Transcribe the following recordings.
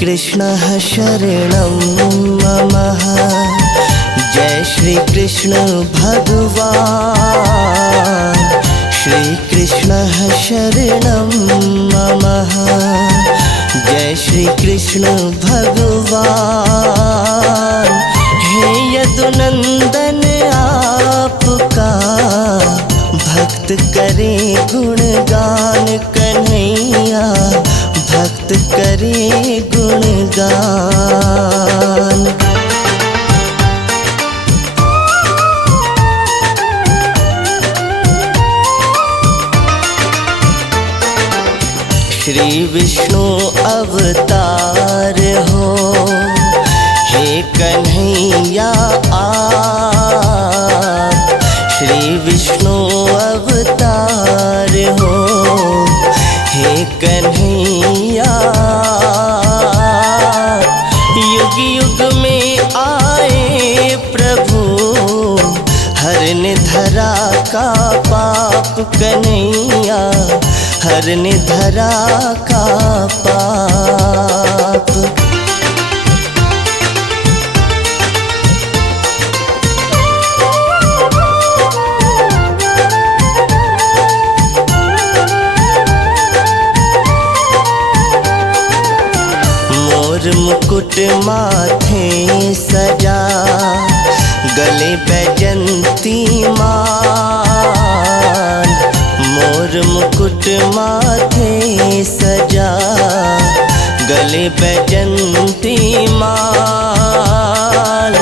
कृष्णः शरणं मम। जय श्री कृष्ण भगवान, श्री कृष्णः शरणं मम। जय श्री कृष्ण भगवान, हे यदुनंदन आपका भक्त करे गुणगान कन्हैया, भक्त करे गुणगान। श्री विष्णु अवतार हो, हे कन्हैया आप। श्री विष्णु अवतार हो, हे कन्हैया। युग युग में आए प्रभु, हरने धरा का पाप कन्हैया, हरने धरा का पाप। मोर मुकुट माथे सजा, गले बैजंती माल। मोर मुकुट माथे सजा, गले बैजंती माल।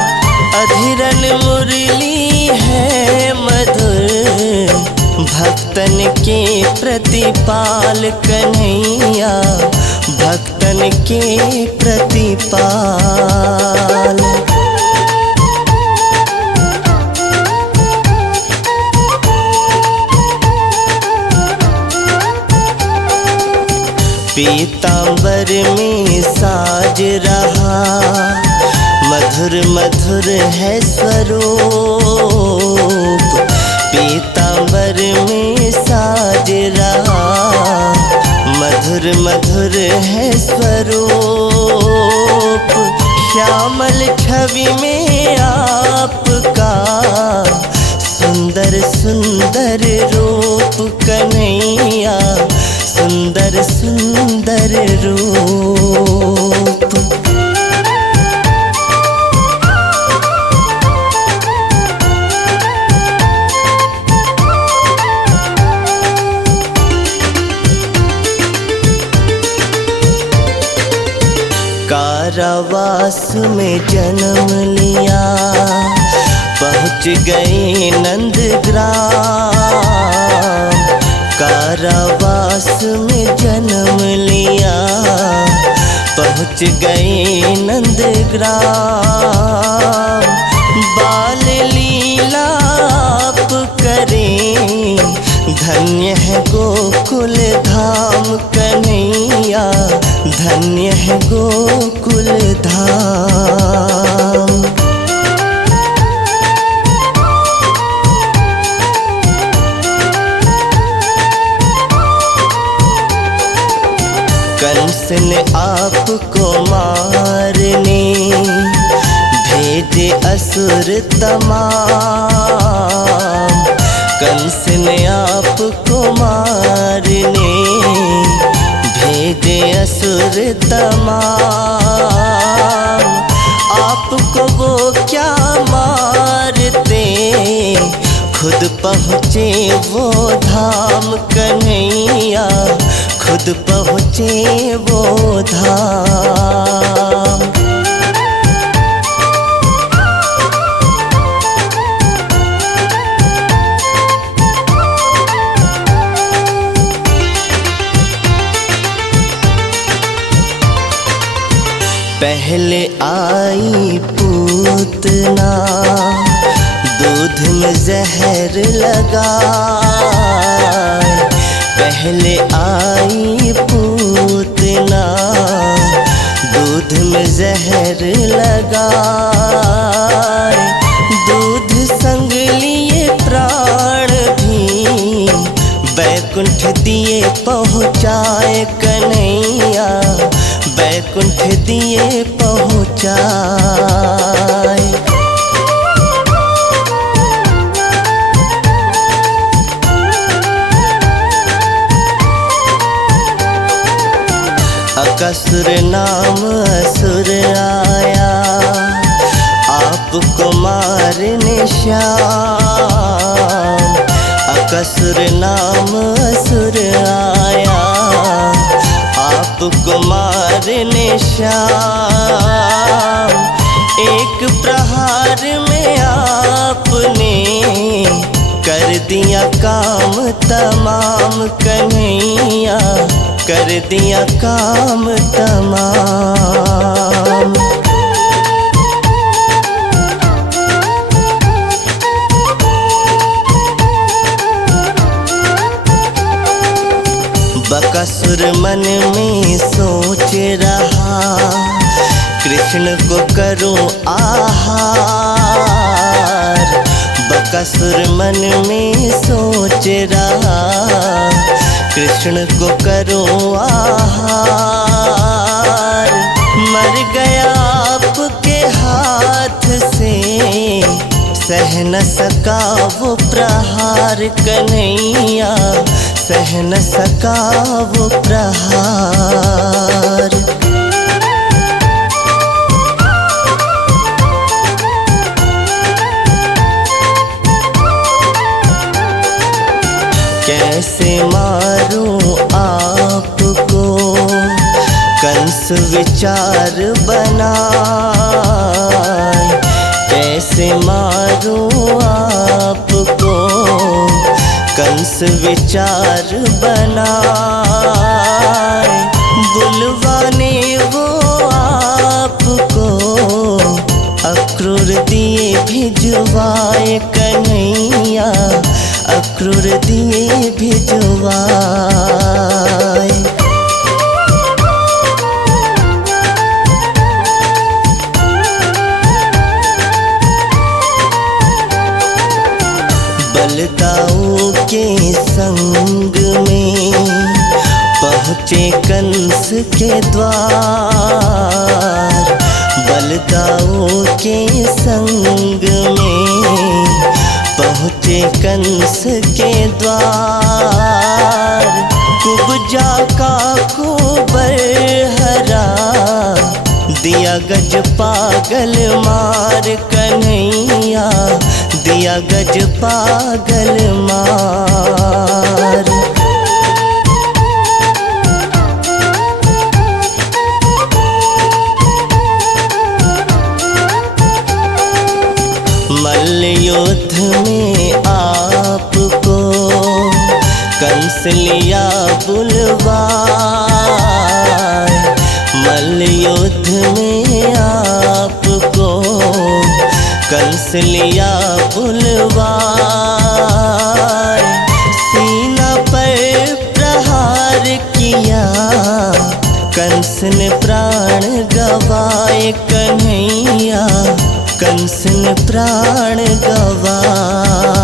अधीरन मुरली है मधुर, भक्तन के प्रतिपाल कन्हैया, भक्तन के प्रतिपाल। पीतांबर में साज रहा, मधुर मधुर है स्वरूप। पीतांबर में साज रहा, मधुर मधुर है स्वरूप। श्यामल छवि में आपका सुंदर सुंदर रूप कन्हैया, सुंदर सुंदर रूप। कारावास में जन्म लिया, पहुँच गए नंदग्राम। कारावास में जन्म लिया, पहुँच गए नंदग्राम। बाल लीला आप करें, धन्य है गोकुल धाम कन्हैया, धन्य है गोकुल धाम। कंस ने आपको मारने भेजे असुर तमाम। कंस ने आपको मारने भेजे असुर तमाम। आपको वो क्या मारते, खुद पहुँचे वो धाम कन्हैया, खुद पहुँचे वो धाम। पहले आई पूतना, दूध में जहर लगाए। पहले आई पूतना, दूध में जहर लगाए। दूध संग लिए प्राण भी, बैकुंठ दिए पहुँचाए कन्हैया, बैकुंठ दिए पहुँचाए। अकसुर नाम असुर आया, आपको मारने श्याम। अकसुर नाम असुर आया, आपको मारने श्याम। एक प्रहार में आपने कर दिया काम तमाम कन्हैया, कर दिया काम तमाम। बकासुर मन में सोच रहा, कृष्ण को करूं आहार। बकासुर मन में सोच रहा, कृष्ण को करूं आहार। मर गया आपके हाथ से, सह न सका वो प्रहार कन्हैया, सह न सका वो प्रहार। कैसे मारूं आपको, कंस विचार बनाए। कैसे मारूं आपको, कंस विचार बनाए। बुलवाने वो आपको, अक्रूर दिए भिजवाए कन्हैया, अक्रूर दिए भिजवाए। बलदाऊ के संग में पहुँचे कंस के द्वार। बलदाऊ के संग में पहुँचे कंस के द्वार। कुब्जा का कुबर हरा, दिया गज पागल मार कन्हैया, दिया गज पागल मार। मल्ल युद्ध में आपको कंस लिया बुलवाए। मल्ल युद्ध में आपको कंस लिया बुलवाए। सीना पर प्रहार किया, कंस ने प्राण गवाए कन्हैया, कंस ने प्राण गवाए।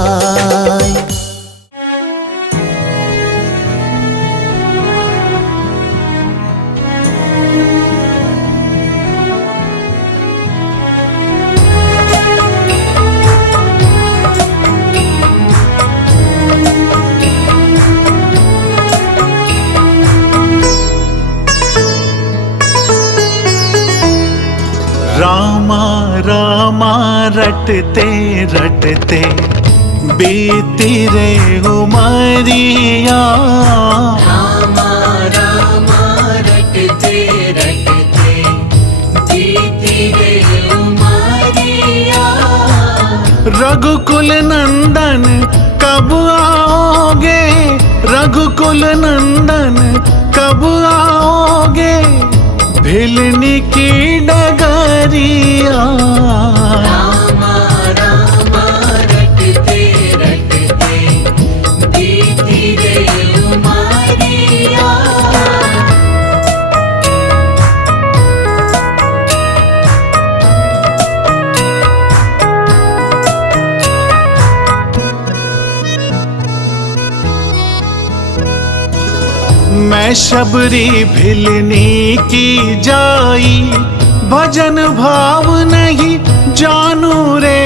रामा रामा रटते रटते बीती रे उमरिया। रामा रामा रटते रटते बीती रे उमरिया। रघुकुल नंदन कब आओगे, रघुकुल नंदन कब आओगे, भिलनी की डगरिया। रामा रामा रटते रटते बीती रे उमरिया। मैं शबरी भिलनी की जाई, भजन भाव नहीं जानू रे।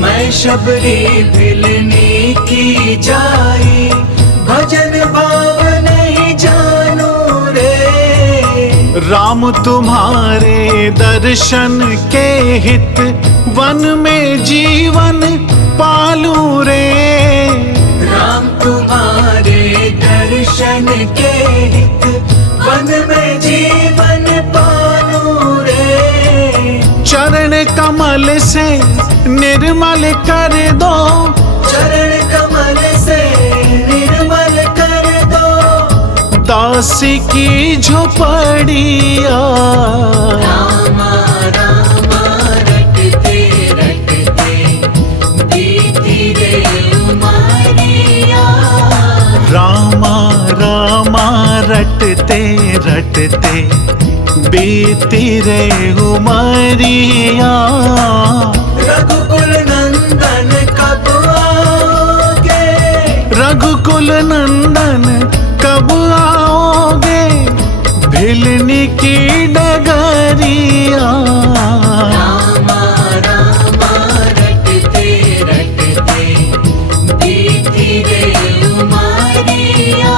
मैं शबरी भिलनी की जाई, भजन भाव नहीं जानू रे। राम तुम्हारे दर्शन के हित, वन में जीवन पालू रे। राम तुम्हारे दर्शन के हित, वन में जीवन पालू रे। चरण कमल से निर्मल कर दो, चरण कमल से निर्मल कर दो। दासी की झोपड़िया। रामा रामा रटते रटते, बीती रे उमरिया। रामा रामा रटते रटते, बीती रे उमरिया। रघुकुल नंदन कब आओगे, रघुकुल नंदन कब आओगे, भिलनी की डगरिया। रामा रामा रटते रटते, बीती रे उमरिया।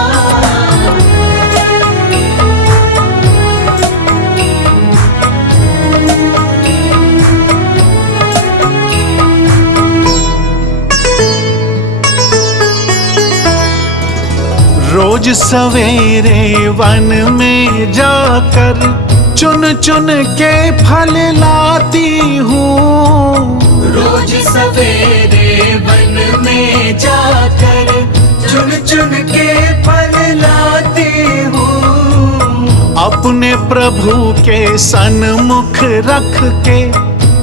रोज सवेरे वन में जाकर, चुन चुन के फल लाती हूँ। रोज सवेरे वन में जाकर, चुन चुन के फल लाती हूँ। अपने प्रभु के सन्मुख रख के,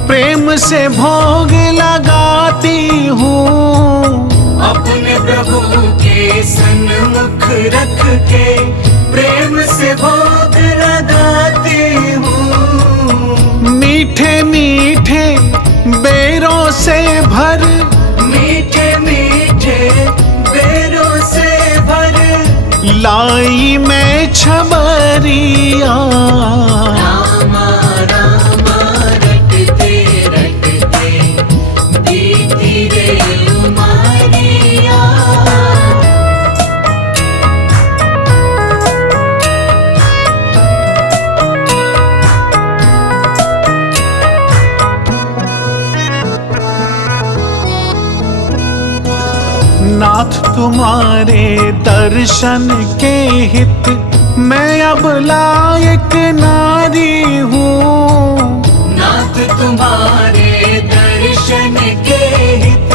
प्रेम से भोग लगाती हूँ। अपने प्रभु के सन्मुख रख के, प्रेम से भोग लगाती हूँ। मीठे मीठे बेरों से भर, मीठे मीठे बेरों से भर, लाई मैं छबरिया। रामा रामा रटते रटते, बीती रे उमरिया। नाथ तुम्हारे दर्शन के हित, मैं अब लायक नारी हूँ। नाथ तुम्हारे दर्शन के हित,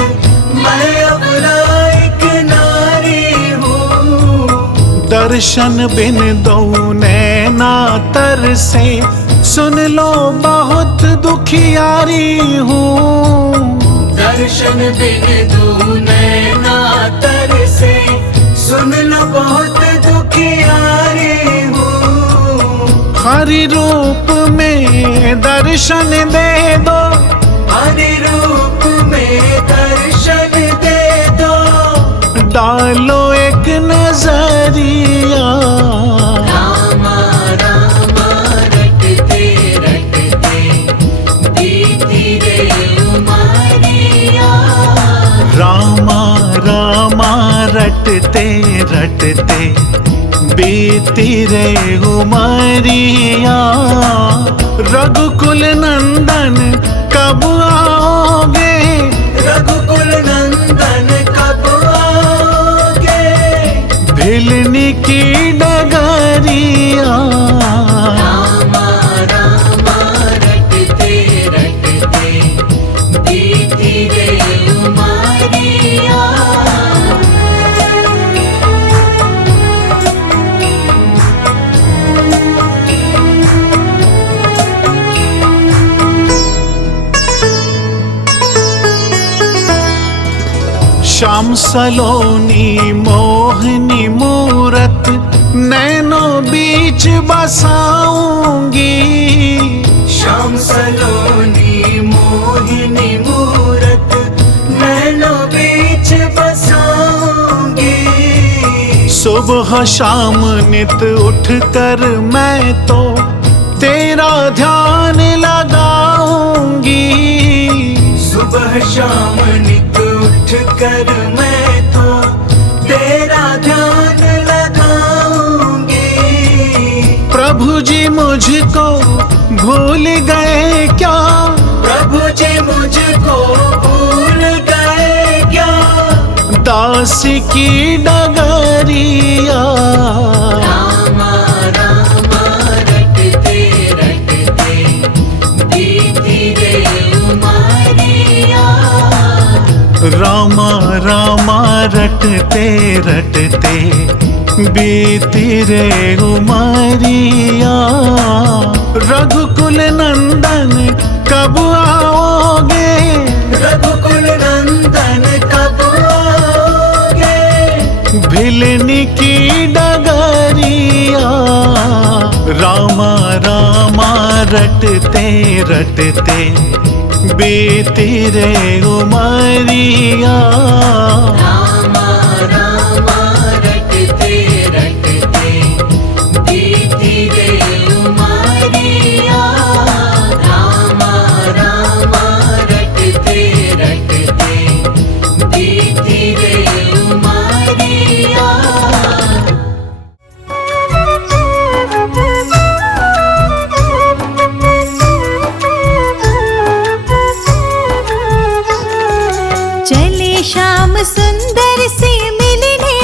मैं अब लायक नारी हूँ। दर्शन बिन दो नैना तर से, सुन लो बहुत दुखियारी हूँ। दर्शन बिन दू नैना तर से, सुन लो बहुत दुखियारी हूँ। हरि रूप में दर्शन दे दो, हरि रूप में दर्शन दे दो। डालो एक नजरिया। रामा रामा रटते रटते, बीती रे उमरिया। रामा रामा रटते रटते, बीती रे उमरिया। रघुकुल नंदन कब आओगे, रघुकुल नंदन कब आओगे, भिलनी की डगरिया। रामा रामा रटते रटते, बीती रे उमरिया। श्याम सलोनी मोहनी मूरत, नैनों बीच बसाऊंगी। श्याम सलोनी मोहिनी मूरत, नैनों बीच बसाऊंगी। सुबह शाम नित उठ कर मैं तो तेरा ध्यान लगाऊंगी। सुबह शाम नित उठ कर मैं तो तेरा ध्यान लगाऊंगी। प्रभु जी मुझको भूल गए क्या, प्रभु जी मुझको भूल गए क्या, दास की डगरिया। रामा रामा रटते रटते बीती रे उमरिया। रामा रामा रटते रटते बीती रे उमरिया। रघुकुल नंदन कब आओगे, रघुकुल नंदन कब आओगे, भिलनी की डगरिया। रामा रामा रटते रटते बीती रे उमरिया। रामा रामा रटते रटते बीती रे उमरिया। रामा रामा रटते रटते बीती रे उमरिया। चले श्याम सुंदर से मिलने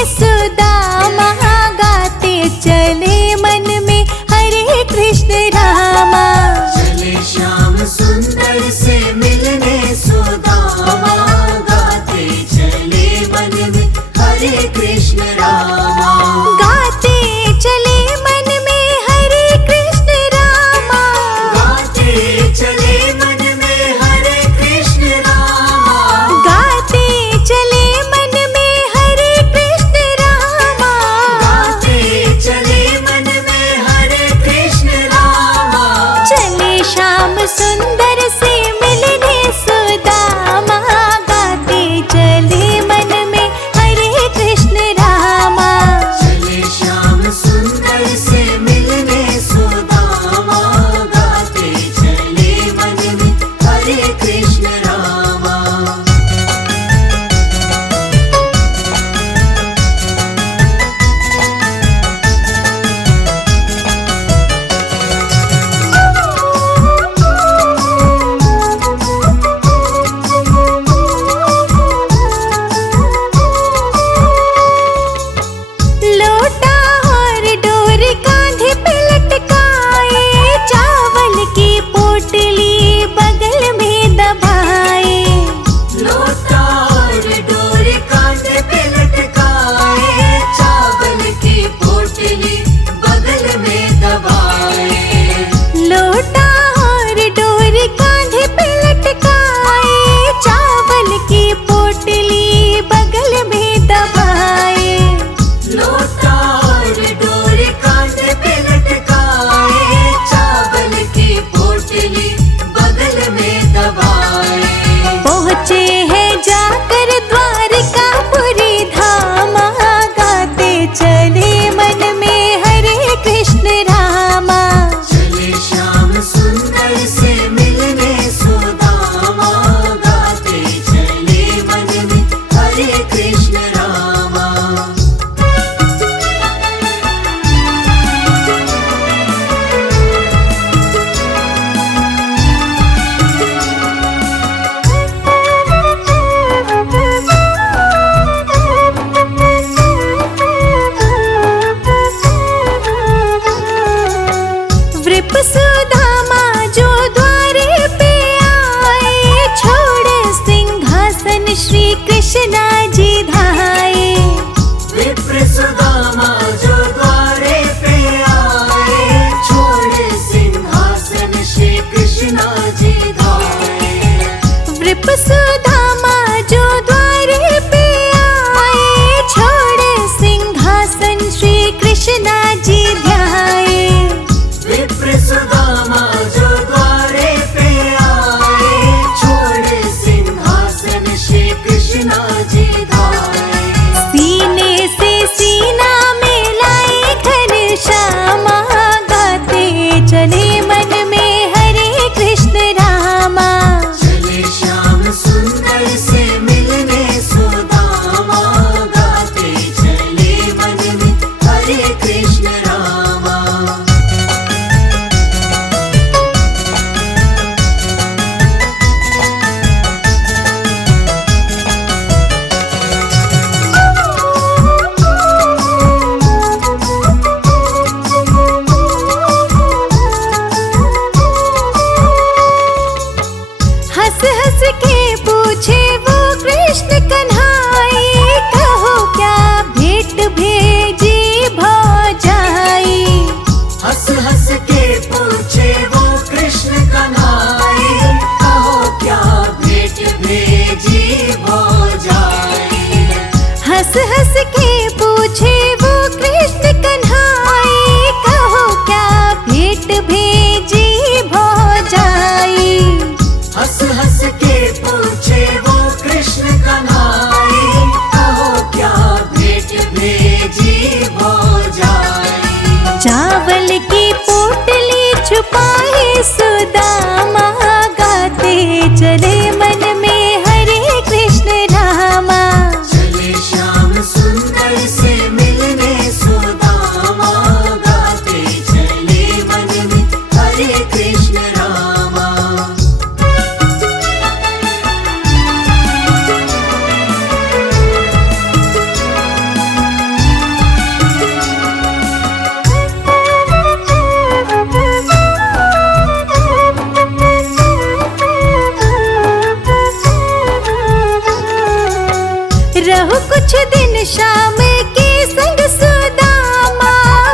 दिन शाम के संग सुदामा,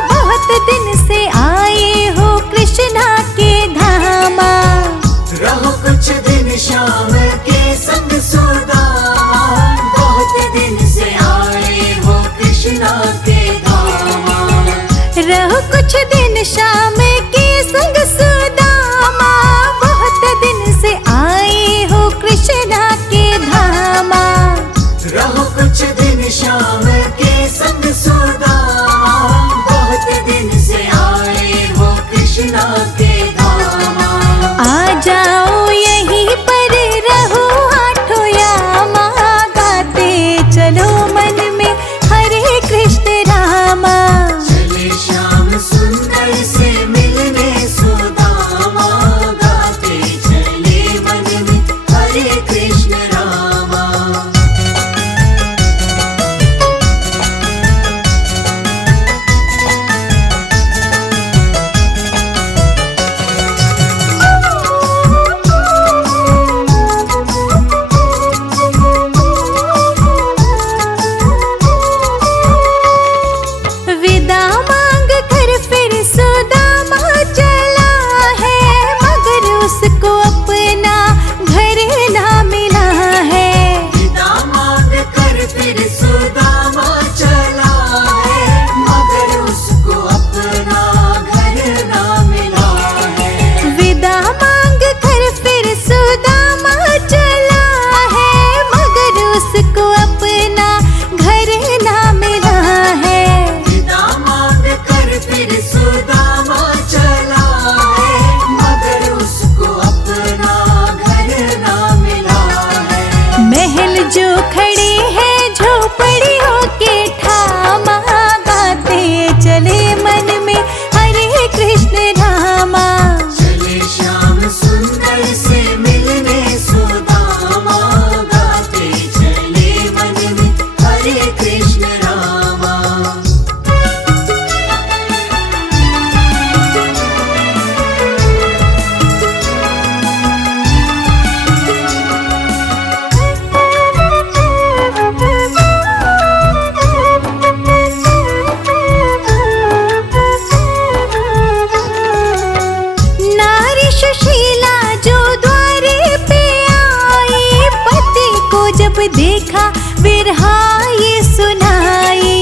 बहुत दिन से आए हो कृष्णा के धामा। रहो कुछ दिन श्याम के संग सुदामा, बहुत दिन से आए हो कृष्णा के धामा। रहो कुछ दिन शाम के संग सुदामा, बहुत दिन से आए हो कृष्णा के धामा। रहो कुछ दिन श्याम के संग सुदामा, बहुत दिन से आए हो कृष्णा के धामा। आ जाओ यहीं पर रहो आठों यामा, गाते चलो मन में हरे कृष्ण रामा। चले श्याम सुंदर से मिलने सुदामा, गाते चले मन में हरे कृष्ण रामा। विदा मांग कर फिर सुदामा चला है, मगर उसको अपना घर ना मिला है। विदा मांग कर फिर सुदामा चला है, मगर उसको अपना घर ना मिला है। विदा मांग कर फिर सुदामा चला है, मगर उसको अपना घर ना मिला है। विदा मांग कर फिर सुदामा चला है, मगर उसको अपना घर ना मिला है। महल जो खड़े हैं झोपड़ियों के ठामा, गाते चले मन में हरे कृष्ण रामा। चले श्याम सुंदर से मिलने सुदामा, गाते चले मन में हरे कृष्ण रामा। नारी सुशीला जो द्वारे पे आई, पति को जब देखा विरहा ये सुनाई।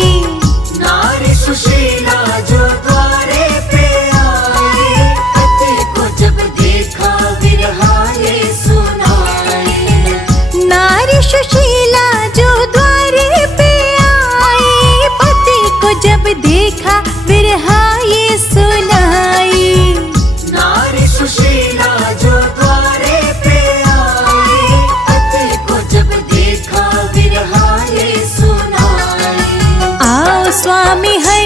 नारी सुशीला जो द्वारे पे आई, पति को जब देखा विरहा ये सुनाई। नारी सुशीला जो द्वारे पे आई, पति को जब देखा विरहा ये सुनाई। नारी सुशीला जो द्वारे पे आई, पति को जब देखा विरहा ये सुनाई। आओ स्वामी हरि